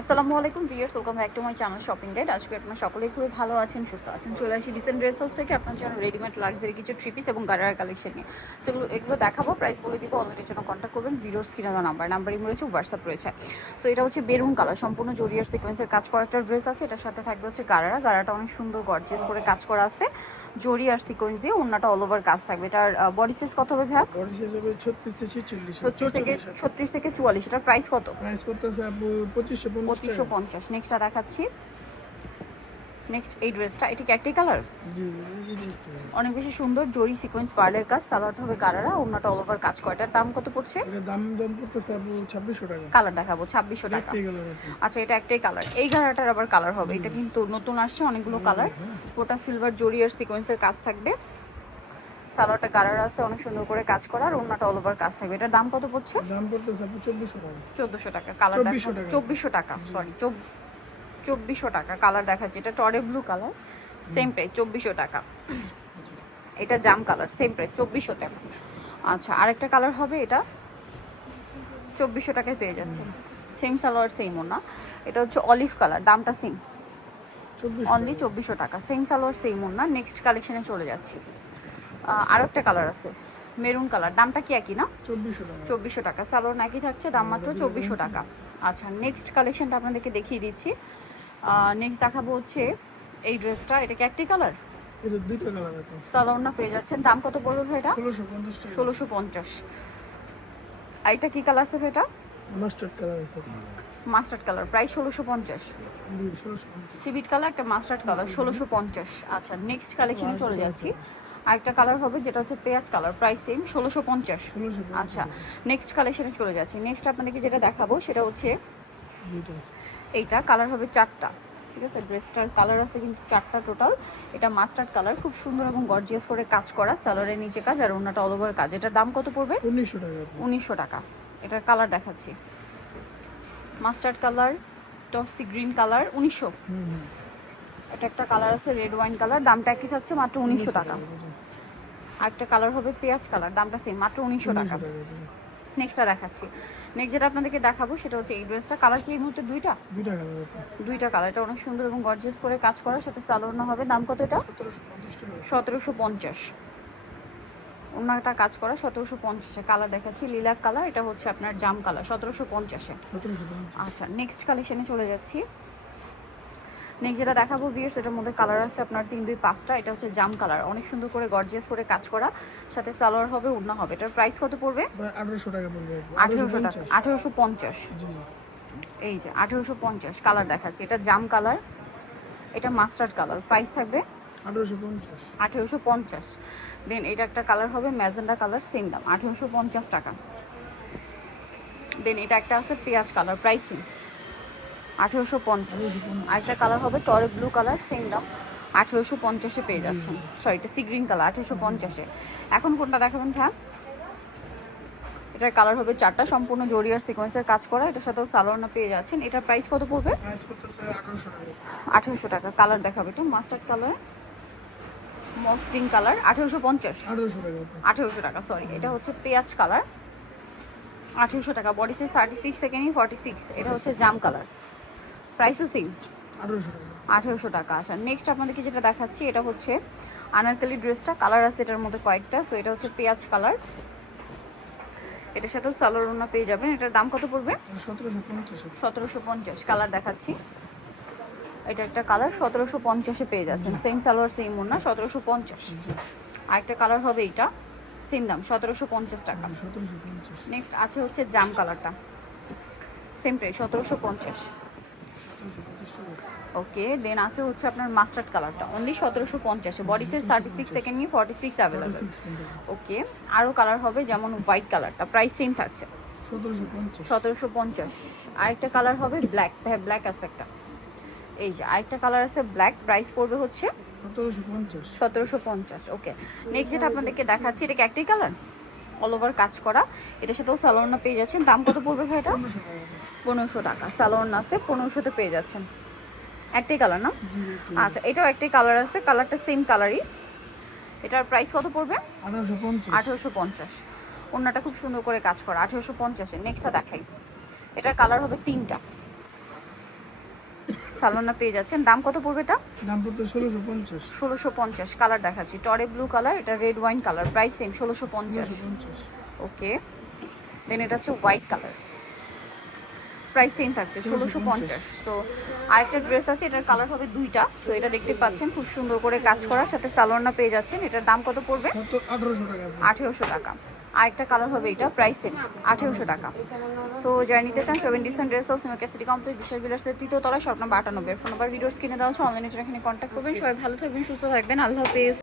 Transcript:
আসসালামু আলাইকুম viewers, welcome back to my channel shopping guide. আজকে আপনারা সকলেই খুবই ভালো আছেন, সুস্থ আছেন। চলে আসি ডিসেন্ট ড্রেস হাউস থেকে আপনার জন্য রেডিমেড লাক্সারি কিছু থ্রি পিস এবং গারার কালেকশন নিয়ে। সেগুলো এগুলো দেখাবো, প্রাইস বলে দিব। অলরেডি জন্য কন্ট্যাক্ট করবেন। ভিডিওর স্ক্রিনে দেওয়া নাম্বারই রয়েছে, হোয়াটসঅ্যাপ রয়েছে। সো এটা হচ্ছে বেরুন কালার, সম্পূর্ণ জরিয়ার সিকোয়েন্সের কাজ করা একটা ড্রেস আছে। এটার সাথে থাকবে হচ্ছে গারাটা অনেক সুন্দর গর্জিয়াস করে কাজ করা আছে। জরি আর সিকোয়েন্স দিয়ে ওন্নাটা অল ওভার কাজ থাকবে। এটার বডি সাইজ কত হবে ভাই? বডি সাইজ হবে 36 থেকে 44। এটার প্রাইস কত? প্রাইস করতেছে আপু 2550। নেক্সটটা দেখাচ্ছি। নেক্সট এই ড্রেসটা, এটা কি একটাই কালার? জি অনেক বেশি সুন্দর জরি সিকোয়েন্স পার্লের কাজ, সালোয়ারটা হবে গারারা, ওন্নাটা অল ওভার কাজ করা। এটার দাম কত পড়ছে? এর দাম করতেছে আপু 2600 টাকা। কালার দেখাবো 2600 টাকা। আচ্ছা, এটা একটাই কালার। এই গারাটার আবার কালার হবে। এটা কিন্তু নতুন আসছে, অনেকগুলো কালার। গোটা সিলভার জরি আর সিকোয়েন্সের কাজ থাকবে। সালোয়ারটা গারারা আছে, অনেক সুন্দর করে কাজ করা, আর ওন্নাটা অল ওভার কাজ থাকবে। এটার দাম কত পড়ছে? দাম করতেছে আপু 1400 টাকা। 1400 টাকা। কালার দেখো 2400 টাকা, সরি 2400 টাকা। কালার দেখাচ্ছি, এটা টরে ব্লু কালার, সেম প্রাইস 2400 টাকা। এটা জাম কালার, সেম প্রাইস 2400 টাকা। আচ্ছা, আরেকটা কালার হবে, এটা 2400 টাকায় পেয়ে যাচ্ছে। সেম সালোয়ার সেম ওনা। এটা হচ্ছে অলিভ কালার, দামটা সেম, অনলি 2400 টাকা। সেম সালোয়ার সেম ওনা। নেক্সট কালেকশনে চলে যাচ্ছি। আরেকটা কালার আছে মেরুন কালার, দামটা কি একই না? 2400 টাকা। সালোয়ার নাকি থাকছে, দাম মাত্র 2400 টাকা। আচ্ছা, নেক্সট কালেকশনটা আপনাদেরকে দেখিয়ে দিচ্ছি। নেক্সট দেখাবো হচ্ছে এই ড্রেসটা। এটা কি একটি কালার? এর দুইটা কালার আছে। সালোয়ার না পেয়ে যাচ্ছেন। দাম কত পড়বে ভাই এটা? 1650 টাকা। 1650। আর এটা কি কালার আছে ভাই? এটা মাস্টার্ড কালার আছে। Mustard colour, price 1650। সিভিট কালার, একটা মাস্টার্ড কালার, 1650। আচ্ছা, নেক্সট কালেকশনে চলে যাচ্ছি। আরেকটা কালার হবে যেটা হচ্ছে পেঁয়াজ কালার, প্রাইস সেম 1650। আচ্ছা, নেক্সট কালেকশনে চলে যাচ্ছি। নেক্সট আপনাদেরকে যেটা দেখাবো সেটা হচ্ছে এইটা। কালার হবে 4টা, ঠিক আছে? ড্রেসটার কালার আছে কিন্তু 4টা টোটাল। এটা মাস্টার্ড কালার, খুব সুন্দর এবং গর্জিয়াস করে কাজ করা, সালোয়ারের নিচে কাজ আর ওন্নাটা অল ওভার কাজ। এটার দাম কত পড়বে? 1900 টাকা। 1900 টাকা। এটার কালার দেখাচ্ছি, মাস্টার্ড কালার, টসি গ্রিন কালার, 1900। এটা একটা কালার আছে রেড ওয়াইন কালার, দামটা একই থাকছে, মাত্র 1900 টাকা। আরেকটা কালার হবে পেঁয়াজ কালার, দামটা সেম, মাত্র 1900 টাকা। নেক্সটটা দেখাচ্ছি। নেক্সট যেটা আপনাদেরকে দেখাবো সেটা হচ্ছে এই ড্রেসটা। কালার কি এই মুহূর্তে দুইটা কালার। এটা অনেক সুন্দর এবং গর্জিয়াস করে কাজ করার সাথে সালোয়ার না হবে। দাম কত এটা? 1750। ওনাটা কাজ করা 1750-এ। কালার দেখাচ্ছি লিলাক কালার, এটা হচ্ছে আপনার জাম কালার, 1750-এ। আচ্ছা, নেক্সট কালেকশনে চলে যাচ্ছি। নেক্সট যেটা দেখাবো ভিউয়ার্স, এটার মধ্যে কালার আছে আপনার 3, 2, 5টা। এটা হচ্ছে জাম কালার, অনেক সুন্দর করে গর্জিয়াস করে কাজ করা, সাথে সালোয়ার হবে, ওড়না হবে। এটার প্রাইস কত পড়বে? 1800 টাকা পড়বে। 1800 টাকা। 1850। এই যে 1850। কালার দেখাচ্ছি, এটা জাম কালার, এটা মাস্টার্ড কালার, প্রাইস থাকবে 1850। দেন এটা একটা কালার হবে ম্যাজেন্ডা কালার, সেম দাম 1850 টাকা। দেন এটা একটা আছে পেঁয়াজ কালার, প্রাইস সেম 1850। আরেকটা কালার হবে টরে ব্লু কালার, সেম দাম 1850-এ পেয়ে যাচ্ছেন। সরি, এটা সি গ্রিন কালার, 1850-এ। এখন কোনটা দেখাবেন ভাই? এটার কালার হবে 4টা, সম্পূর্ণ জরি আর সিকোয়েন্সের কাজ করা। এটার সাথেও সালোয়ার না পেয়ে যাচ্ছেন। এটার প্রাইস কত পড়বে? 1800 টাকা। কালার দেখাবে, এটা mustard colour, mock pink colour, 1850 টাকা। সরি, এটা হচ্ছে পেঁয়াজ কালার, 1800 টাকা। Body size 36, সেকেন্ডই 46। এটা হচ্ছে জাম কালার, প্রাইসও সেম 1800 টাকা। আচ্ছা, নেক্সট আপনাদেরকে যেটা দেখাচ্ছি এটা হচ্ছে আনারকলি ড্রেসটা। কালার আছে এটার মধ্যে কয়েকটা। সো এটা হচ্ছে পেঁয়াজ কালার, এটার সাথেও সালোয়ার ওড়না পেয়ে যাবেন। এটার দাম কত পড়বে? 1750। কালার দেখাচ্ছি, এটা একটা কালার, 1750-এ পেয়ে যাচ্ছেন। সেম সালোয়ার সেম ওড়না, 1750। আরেকটা কালার হবে এইটা, সেম দাম 1750 টাকা। নেক্সট আছে হচ্ছে জাম কালারটা, সেম প্রাইস 1750। ওকে, দেন আছে হচ্ছে আপনার মাস্টার্ড কালারটা, অনলি 1750-এ। বডি সাইজ 36, সেকেন্ড নিয়ে 46 অ্যাভেলেবেল। ওকে, আরও কালার হবে যেমন হোয়াইট কালারটা, প্রাইস সেম থাকছে 1750। আরেকটা কালার হবে ব্ল্যাক, ব্ল্যাক আছে একটা। এই যে আরেকটা কালার আছে ব্ল্যাক, প্রাইস পড়বে হচ্ছে 1750। ওকে, নেক্সট যেটা আপনাদেরকে দেখাচ্ছি, এটা কি একটাই কালার, অল ওভার কাজ করা। এটার সাথেও সালোয়ার না পেয়ে যাচ্ছেন। দাম কত পড়বে ভাই এটা? 1500 টাকা। সালোয়ার না আছে, 1500-তে পেয়ে যাচ্ছেন। একটাই কালার না? আচ্ছা, এটাও একটাই কালার আছে, কালারটা সেম কালারই। এটার প্রাইস কত পড়বে? 1850। ওড়নাটা খুব সুন্দর করে কাজ করা, 1850-এ। নেক্সটটা দেখাই, এটার কালার হবে 3টা। সালোনা পেয়ে যাচ্ছেন। দাম কত পড়বে এটা? দাম পড়তে 1650। 1650। কালার দেখাচ্ছি, টরে ব্লু কালার, এটা red wine colour, price same 1650। 1650। ওকে, দেন এটা হচ্ছে হোয়াইট কালার, প্রাইস সেম থাকছে 1650। সো আরেকটা ড্রেস আছে, এটার কালার হবে দুইটা। সো এটা দেখতে পাচ্ছেন খুব সুন্দর করে কাজ করার সাথে সালোয়ারটা পেয়ে যাচ্ছেন। এটার দাম কত পড়বে? 1800 টাকা। 1800 টাকা। আরেকটা কালার হবে এটা, প্রাইস সেম 1800 টাকা। সো যারা নিতে চান 7 decent dress house new city complex বিশাল বিলাসের 3য় তলায়, shop number 98। Phone number videos কিনে দেওয়া আছে, অনলাইনে এখানে কন্ট্যাক্ট করবেন। সবাই ভালো থাকবেন, সুস্থ থাকবেন, আল্লাহ হাফেজ।